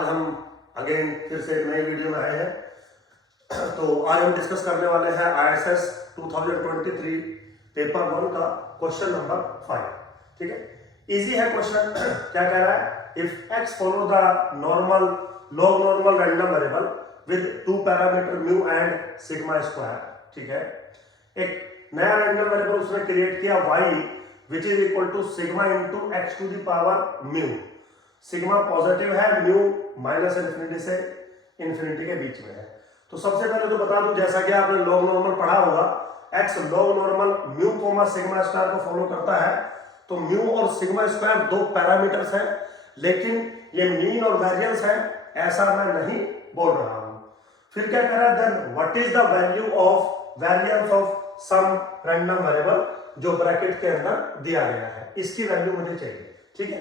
आज हम अगेन फिर से एक नई वीडियो में आए हैं। तो आज हम डिस्कस करने वाले हैं ISS 2023 पेपर 1 का क्वेश्चन नंबर 5। ठीक है, इजी है क्वेश्चन। क्या कह रहा है? If x follow the normal log normal random variable with 2 parameter mu and sigma square. ठीक है, एक नया रैंडम वेरिएबल उसने क्रिएट किया y which is equal to sigma into x to the power mu. Sigma positive है, mu minus infinity से infinity के बीच में है। तो सबसे पहले तो बता दूं, जैसा कि आपने लॉग नॉर्मल पढ़ा होगा, x log normal mu comma sigma square को फॉलो करता है। तो म्यू और सिग्मा स्क्वायर दो पैरामीटर्स हैं, लेकिन ये मीन और वेरिएंस है ऐसा मैं नहीं बोल रहा हूं। फिर क्या कह रहा है? Then what is the value of variance of some random variable जो ब्रैकेट के अंदर दिया गया है, इसकी वैल्यू मुझे चाहिए। ठीक है,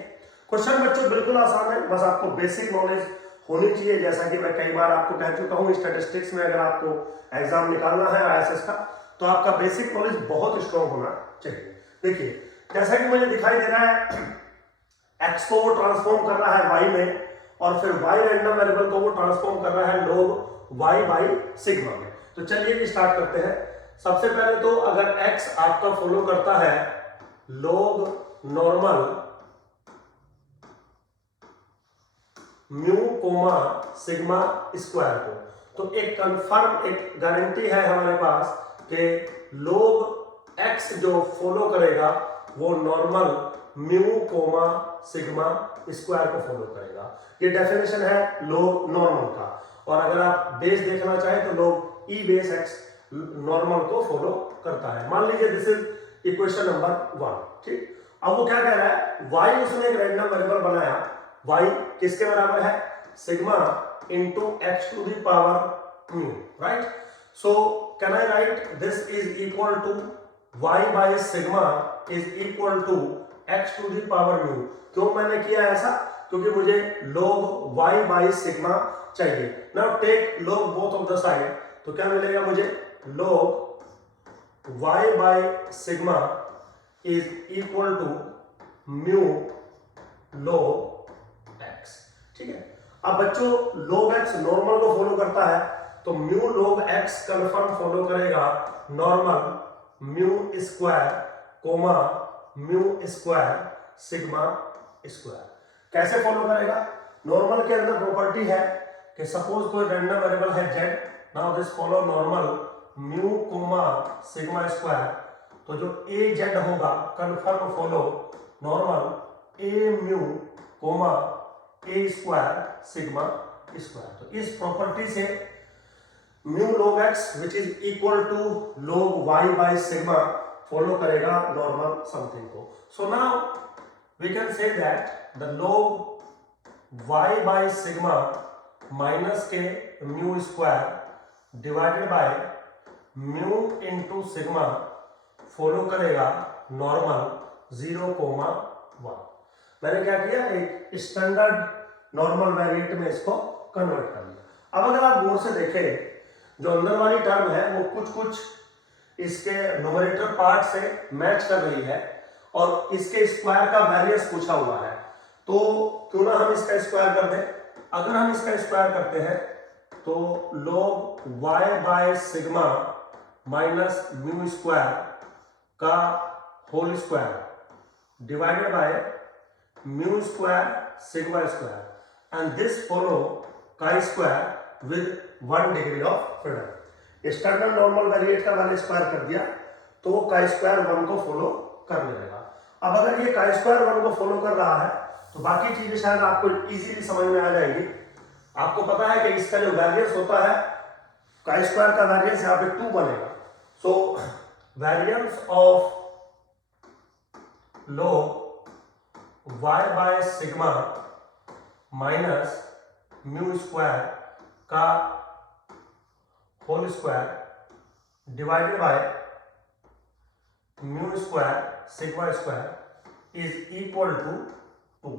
क्वेश्चन बच्चों बिल्कुल आसान है, बस आपको बेसिक नॉलेज होनी चाहिए। जैसा कि मैं कई बार आपको कह चुका हूं, स्टैटिस्टिक्स में अगर आपको एग्जाम निकालना है ISS का, तो आपका बेसिक नॉलेज बहुत स्ट्रॉन्ग होना चाहिए। देखिए, जैसा कि मुझे दिखाई दे रहा है, x को वो ट्रांसफॉर्म कर रहा है y में, और फिर y रैंडम वेरिएबल को वो ट्रांसफॉर्म कर रहा है log y बाई सिग्मा में। तो चलिए स्टार्ट करते हैं। सबसे पहले तो अगर x आपका फॉलो करता है log normal mu comma sigma square को, तो एक कंफर्म एक गारंटी है हमारे पास कि log x जो फॉलो करेगा वो normal mu comma sigma square को फॉलो करेगा। ये डेफिनेशन है log नॉर्मल का। और अगर आप बेस देखना चाहें तो log e base x normal को फॉलो करता है। मान लीजिए दिस इज इक्वेशन नंबर 1। ठीक, अब वो क्या कह रहा है? y उसने एक रैंडम वेरिएबल बनाया, y किसके बराबर है? Sigma into x to the power mu, right? So can I write this is equal to y by sigma is equal to x to the power mu. क्यों मैंने किया ऐसा? क्योंकि मुझे log y बाय सिग्मा चाहिए। Now take log both of the side, तो क्या मिलेगा मुझे? log y by sigma is equal to mu log x। ठीक है, अब बच्चों log x नॉर्मल को फॉलो करता है, तो mu log x confirm follow करेगा normal mu square comma mu square sigma square. कैसे फॉलो करेगा? नॉर्मल के अंदर प्रॉपर्टी है कि सपोज कोई रैंडम वेरिएबल है z, now this follow normal mu comma sigma square, तो जो ए जेड होगा confirm follow normal a mu comma a square sigma square. तो इस प्रॉपर्टी से mu log x which is equal to log y by sigma follow करेगा normal something को। So now we can say that the log y by sigma minus के mu square divided by mu into sigma follow करेगा normal 0,1। मैंने क्या किया? एक standard normal variate में इसको कन्वर्ट कर लिया। अब अगर आप गौर से देखें, जो अंदर वाली टर्म है वो कुछ कुछ इसके न्यूमरेटर पार्ट से मैच कर रही है, और इसके स्क्वायर का वैरियंस पूछा हुआ है। तो क्यों ना हम इसका स्क्वायर कर दें। अगर हम इसका स्क्वायर करते हैं तो log y by sigma minus mu square का whole square divided by mu square sigma square, and this follow chi square with 1 degree of freedom. Standard normal variate का मैंने स्क्वायर कर दिया, तो वो काई स्क्वायर 1 को फॉलो करने लगा। अब अगर ये काई स्क्वायर 1 को फॉलो कर रहा है, तो बाकी चीजें शायद आपको इजीली समझ में आ जाएंगी। आपको पता है कि इसका जो वैरियंस होता है, काई स्क्वायर का वैरियंस यहाँ पे 2 बनेगा। So variance of log y by sigma minus mu square का whole square divided by mu square sigma square is equal to 2।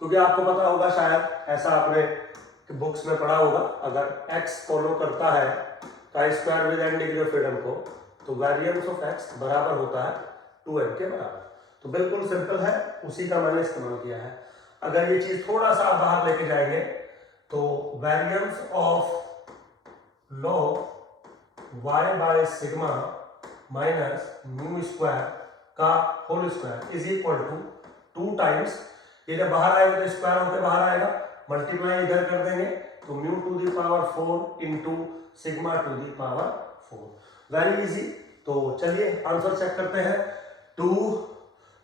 क्योंकि आपको पता होगा, शायद ऐसा आपने बुक्स में पढ़ा होगा, अगर x फॉलो करता है काई square with n degree of freedom को, तो वैरियंस ऑफ x बराबर होता है 2n के बराबर। तो बिल्कुल सिंपल है, उसी का मैंने इस्तेमाल किया है। अगर ये चीज थोड़ा सा बाहर लेके जाएंगे तो variance of log y by sigma minus mu square का whole square is equal to 2 times, ये जब बाहर आएगा तो स्क्वायर होकर बाहर आएगा, मल्टीप्लाई इधर कर देंगे तो mu two the power 4 into sigma two the power 4। Very easy. तो चलिए आंसर चेक करते हैं। 2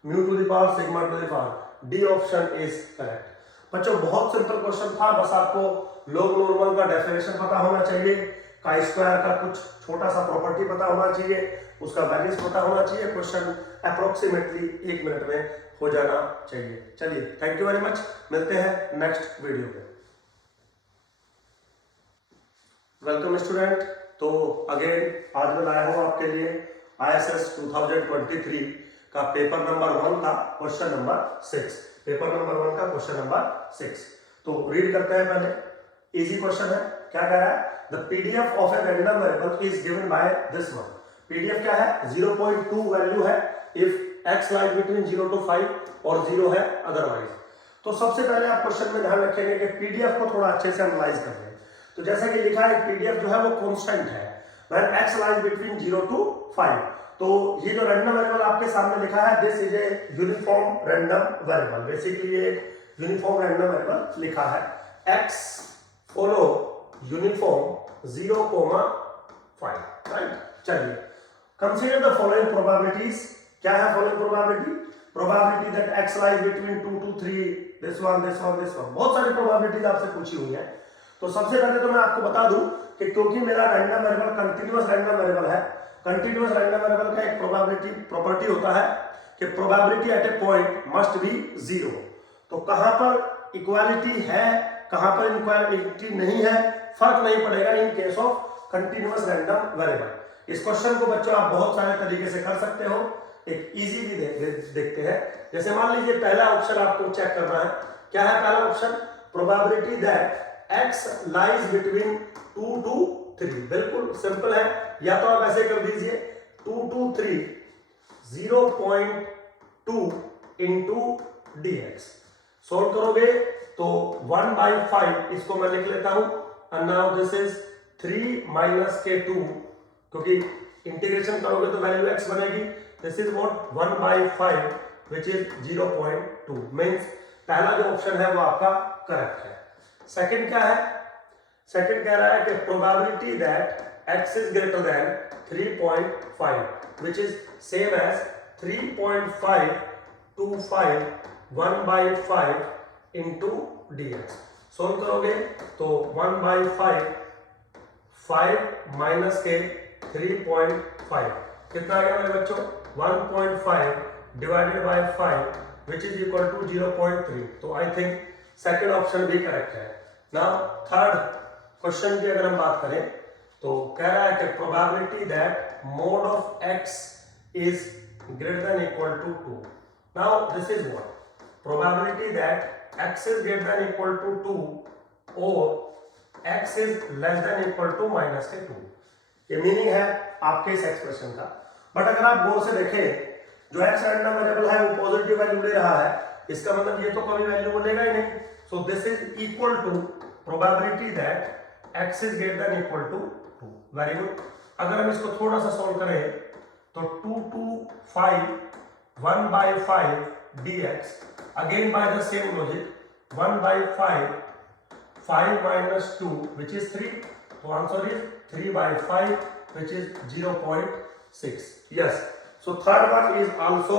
mu two the power sigma two the power, D option is correct. बच्चों बहुत सिंपल क्वेश्चन था, बस आपको लॉग नॉर्मल का डेफिनेशन पता होना चाहिए, का स्क्वायर का कुछ छोटा सा प्रॉपर्टी पता होना चाहिए, उसका वैल्यूज पता होना चाहिए। क्वेश्चन अप्रोक्सीमेटली 1 मिनट में हो जाना चाहिए। चलिए थैंक यू वेरी मच, मिलते हैं नेक्स्ट वीडियो में। Welcome student. तो अगेन आज मैं लाया हूं आपके लिए ISS 2023 का पेपर नंबर 1 का क्वेश्चन नंबर 6, पेपर नंबर 1 का क्वेश्चन नंबर 6। तो रीड करते हैं पहले। इजी क्वेश्चन है, क्या कह रहा है? The PDF of a random variable is given by this one. PDF क्या है? 0.2 वैल्यू है if x lies between 0 to 5 और 0 है अदरवाइज। तो सबसे पहले आप क्वेश्चन में ध्यान रखेंगे कि PDF को थोड़ा अच्छे से एनालाइज कर लें। तो जैसा कि लिखा है PDF जो है वो कांस्टेंट है, when x lies between 0 to 5। तो ये जो रैंडम वेरिएबल आपके सामने लिखा है, this is a uniform random variable. Basically ये यूनिफॉर्म रैंडम वेरिएबल लिखा है, x फॉलो यूनिफॉर्म 0,5, राइट। चलिए कंसीडर द फॉलोइंग प्रोबेबिलिटीज। क्या है following probability? Probability that x lies between 2 to 3, this one, this one, this one. बहुत सारी probabilities आपसे पूछी हुई है। तो सबसे पहले तो मैं आपको बता दूं कि क्योंकि मेरा random variable continuous random variable है, कंटीन्यूअस रैंडम वेरिएबल का एक प्रोबेबिलिटी प्रॉपर्टी होता है कि probability at A point must be 0। तो कहां पर इक्वालिटी है, कहां पर इक्वालिटी नहीं है, फर्क नहीं पड़ेगा in case of continuous random variable. इस क्वेश्चन को बच्चों आप बहुत सारे तरीके से कर सकते हो। एक इजी भी देखते हैं। जैसे मान लीजिए पहला ऑप्शन आपको चेक करना है। क्या है पहला option? Probability that x lies between 2 to 3। बिल्कुल सिंपल है, या तो आप ऐसे कर दीजिए 2 to 3 0.2 इंटू dx। सोल्व करोगे तो 1/5, इसको मैं लिख लेता हूं, and now this is 3 minus K 2, क्योंकि इंटीग्रेशन करोगे तो वैल्यू x बनेगी। This is what 1/5 which is 0.2। Means पहला जो ऑप्शन है वो आपका करेक्ट है। सेकंड क्या है? सेकंड कह रहा है कि probability that x is greater than 3.5 which is same as 3.5 to 5 1/5 into dx। Solve करोगे तो 1/5, 5 माइनस के 3.5 कितना आ गया मेरे बच्चों? 1.5 divided by 5 which is equal to 0.3। तो आई थिंक सेकंड ऑप्शन भी करेक्ट है। नाउ थर्ड क्वेश्चन की अगर हम बात करें तो कह रहा है कि probability that mode of x is greater than equal to 2। Now this is what? Probability that x is greater than equal to 2 और x is less than equal to minus K 2। ये मीनिंग है आपके इस expression का। But अगर आप गौर से देखें, जो x रैंडम वेरिएबल है वो पॉजिटिव वैल्यू ले रहा है, इसका मतलब ये तो कभी वैल्यू लेगा ही नहीं। So this is equal to probability that x is greater than equal to 2। Very good. अगर हम इसको थोड़ा सा सॉल्व करें तो 2 to 5 1/5 dx, again by the same logic 1/5 5 minus 2 which is 3, so answer is 3/5 which is 0.6. Yes, so third one is also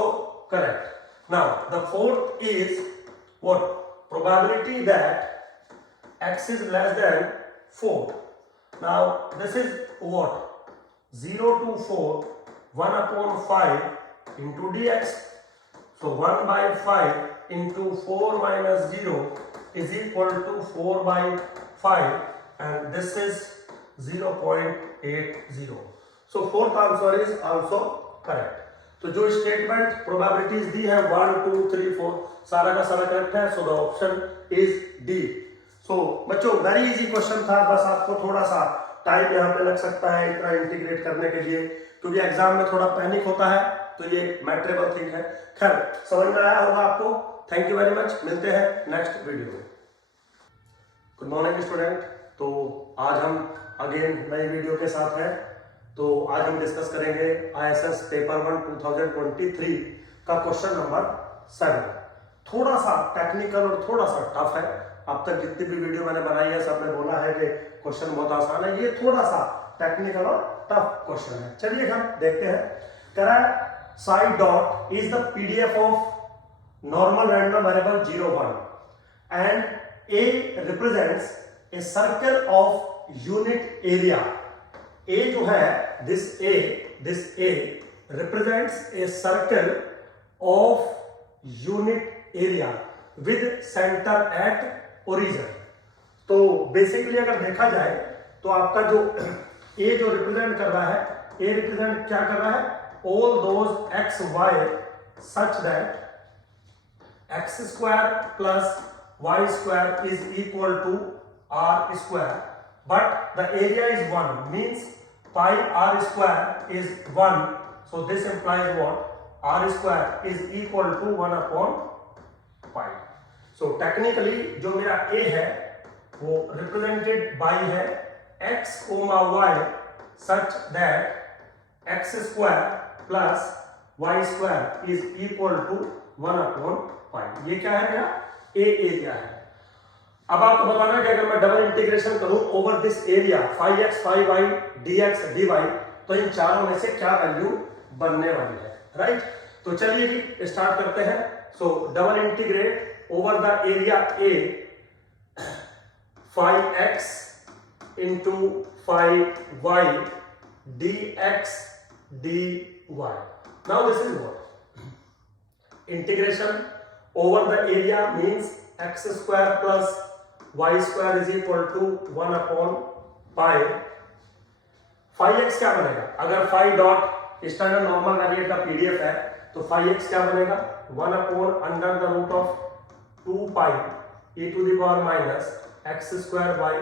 correct. Now the fourth is what? Probability that x is less than 4. Now this is what? 0 to 4 1/5 into dx. So 1/5 into 4 minus 0 is equal to 4/5 and this is 0.80. So fourth answer is also correct. तो जो statement probabilities दी है 1 2 3 4 सारा का सारा correct है। So the option is D. So बच्चों very easy question था, बस आपको थोड़ा सा टाइम यहाँ पे लग सकता है इतना इंटीग्रेट करने के लिए, क्योंकि एग्जाम में थोड़ा पैनिक होता है, तो ये मैटरेबल थिंग है। खैर समझ में आया होगा आपको। थैंक यू वेरी मच, मिलते हैं नेक्स्ट वीडियो में। Good morning student. तो आज हम अगेन नई वीडियो के साथ हैं। तो आज हम डिस्कस करेंगे ISS पेपर 1 2023 का क्वेश्चन नंबर 7। थोड़ा सा टेक्निकल और थोड़ा सा टफ है। अब तक जितनी भी वीडियो मैंने बनाई है सबने बोला है कि क्वेश्चन बहुत आसान है। ये थोड़ा सा टेक्निकल और टफ क्वेश्चन है। चलिए हम देखते हैं। कह रहा है side dot is the PDF of normal random variable 0 1 and A represents a circle of unit area. A जो है this A represents a circle of unit area with center at origin. तो बेसिकली अगर देखा जाए तो आपका जो A जो रिप्रेजेंट कर रहा है, A रिप्रेजेंट क्या कर रहा है? All those x y such that x square plus y square is equal to r square, but the area is 1, means pi r square is 1, so this implies what? R square is equal to 1 upon pi. So technically जो मेरा A है वो represented by है x, y such that x square plus y square is equal to 1 upon pi. ये क्या है मेरा A area है। अब आपको बताना है कि अगर मैं डबल इंटीग्रेशन करूं over this area 5x 5y dx dy तो इन चारों में से क्या वैल्यू बनने वाली है, राइट? तो चलिए जी स्टार्ट करते हैं। सो double integrate over the area A 5x into 5y dx dy. Now this is what? Integration over the area means x square plus y square is equal to 1 upon pi. 5x क्या बनेगा? अगर 5 dot standard normal variate का PDF है तो 5x क्या बनेगा? 1 upon under the root of 2 pi e to the power minus x square by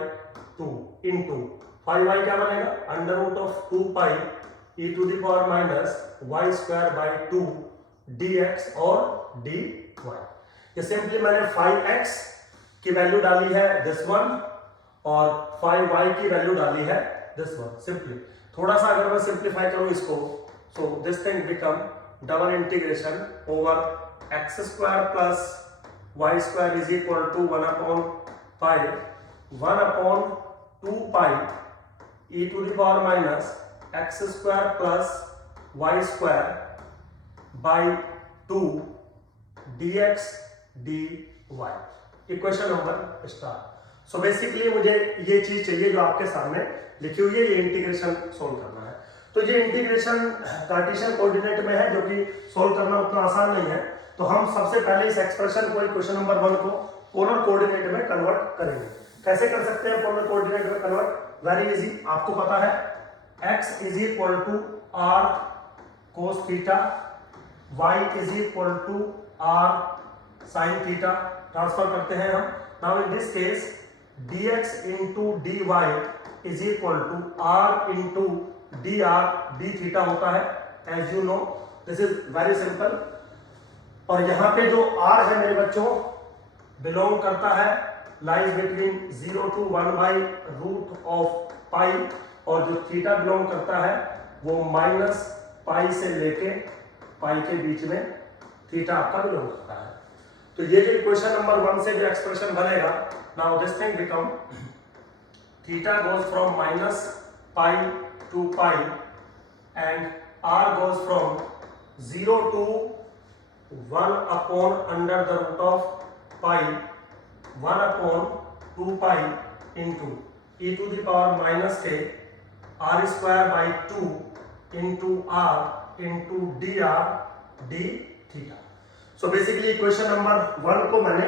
2 into 5y क्या बनेगा? Under root of 2 pi e to the power minus y square by 2 dx और dy। ये simply मैंने 5x की value डाली है this one और 5y की वैल्यू डाली है दिस वन। सिंपली थोड़ा सा अगर मैं सिंप्लीफाई करूं इसको, so this thing become double integration over x square plus y square is equal to 1 upon pi 1 upon 2 pi e to the power minus x square plus y square by 2 dx dy। Equation number star. So basically मुझे ये चीज चाहिए जो आपके सामने लिखी हुई है, ये इंटीग्रेशन सोल्व करना है। तो ये इंटीग्रेशन कार्टेशियन कोऑर्डिनेट में है जो कि सोल्व करना उतना आसान नहीं है। तो हम सबसे पहले इस एक्सप्रेशन को क्वेश्चन नंबर 1 को पोलर कोऑर्डिनेट में कन्वर्ट करेंगे। कैसे कर सकते हैं पोलर कोऑर्डिनेट में कन्वर्ट? Very easy. आपको पता है x is equal to r cos theta, y is equal to r sin theta. Transfer करते हैं हम। Now in this case dx into dy is equal to r into dr d theta होता है, as you know this is very simple। और यहाँ पे जो r है मेरे बच्चों बिलोंग करता है lies between 0 to 1 by root of pi, और जो थीटा बिलोंग करता है वो माइनस पाई से लेके पाई के बीच में थीटा आपका बिलोंग करता है। तो ये जो इक्वेशन नंबर 1 से जो एक्सप्रेशन बनेगा, now this thing become theta goes from minus pi to pi and r goes from 0 to 1 upon under the root of pi 1 upon 2 pi into e to the power minus के r square by 2 into r into dr d theta. So basically equation number 1 को मैंने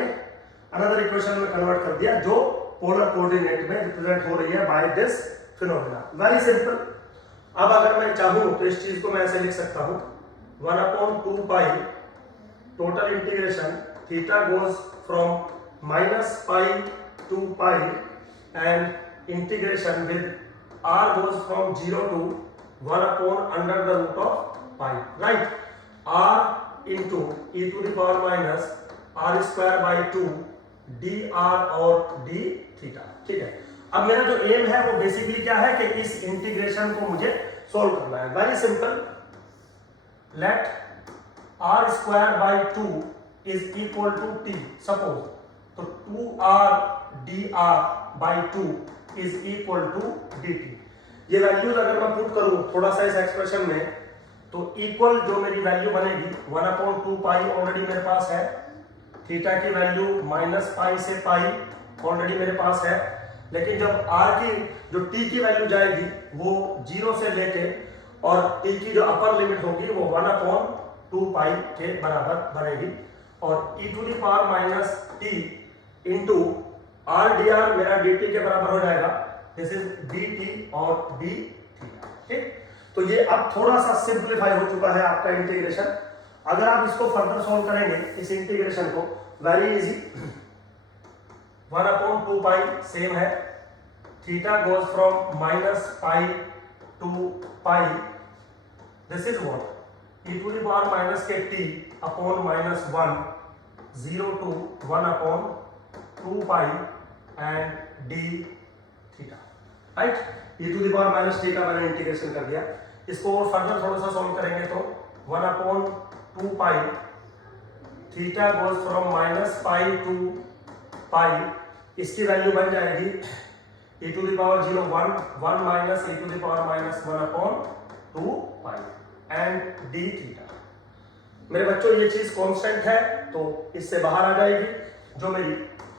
another equation में convert कर दिया जो polar coordinate में represent हो रही है by this phenomena. Very simple. अब अगर मैं चाहूं तो इस चीज को मैं ऐसे लिख सकता हूं 1 upon 2 pi total integration theta goes from minus pi to pi and integration with r goes from 0 to 1 upon under the root of pi, right? r into e to the power minus r square by 2 D R और D theta. ठीक है, अब मेरा जो M है वो basically क्या है कि इस इंटीग्रेशन को मुझे सॉल्व करना है। Very simple, let r square by 2 is equal to t. Suppose तो 2r dr by 2 is equal to dt। ये वैल्यूज अगर मैं पुट करूं थोड़ा सा इस एक्सप्रेशन में, तो इक्वल जो मेरी वैल्यू बनेगी 1/2 पाई ऑलरेडी मेरे पास है, थीटा की वैल्यू माइनस पाई से पाई ऑलरेडी मेरे पास है, लेकिन जब r की जो t की वैल्यू जाएगी वो 0 से लेके और t की जो अपर लिमिट होगी वो 1/2 पाई के बराबर बनेगी, और e to the power minus t into r dr मेरा dt के बराबर हो जाएगा, दिस इज dt और d थीटा। ठीक, तो ये अब थोड़ा सा सिंप्लीफाई हो चुका है आपका इंटीग्रेशन। अगर आप इसको फर्दर सॉल्व करेंगे इस इंटीग्रेशन को, वेरी इजी, 1/2 पाई सेम है, theta goes from minus pi to pi, this is what e to the power minus के t upon minus 1 0 to 1/2 pi and d theta. Right, e to the power minus t का मैंने integration कर दिया। इसको और further थोड़ा सा solve करेंगे तो 1/2 pi, theta goes from minus pi to pi, इसकी वैल्यू बन जाएगी e to the power 0 1 minus e to the power minus 1/2 pi and d theta. मेरे बच्चों ये चीज कांस्टेंट है तो इससे बाहर आ जाएगी, जो मेरी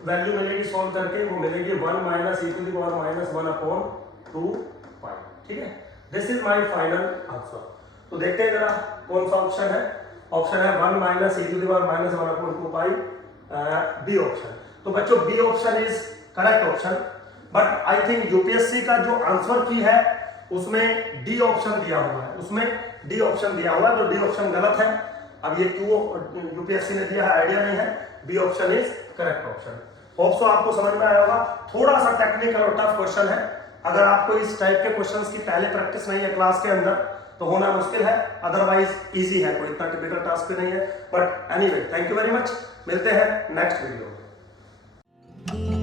वैल्यू मिलेगी सॉल्व करके वो मिलेगी 1 minus e to the power minus 1/2 pi. ठीक है, this is my final answer. तो देखते हैं जरा कौन सा ऑप्शन है। ऑप्शन है 1 minus e to the power minus 1/2 pi, B option. तो बच्चों B option is correct option, but I think UPSC का जो आंसर की है उसमें डी ऑप्शन दिया हुआ है, उसमें डी ऑप्शन दिया हुआ है, तो डी ऑप्शन गलत है। अब ये क्यों यूपीएससी ने दिया है आइडिया नहीं है, B option is correct option. Hope so आपको समझ में आया होगा। थोड़ा सा टेक्निकल और टफ क्वेश्चन है, अगर आपको इस टाइप के क्वेश्चंस की पहले प्रैक्टिस नहीं है क्लास के अंदर तो होना मुश्किल है, अदरवाइज इजी है, कोई इतना टिपिकल टास्क भी नहीं है। But anyway, thank you very much, मिलते हैं नेक्स्ट वीडियो में।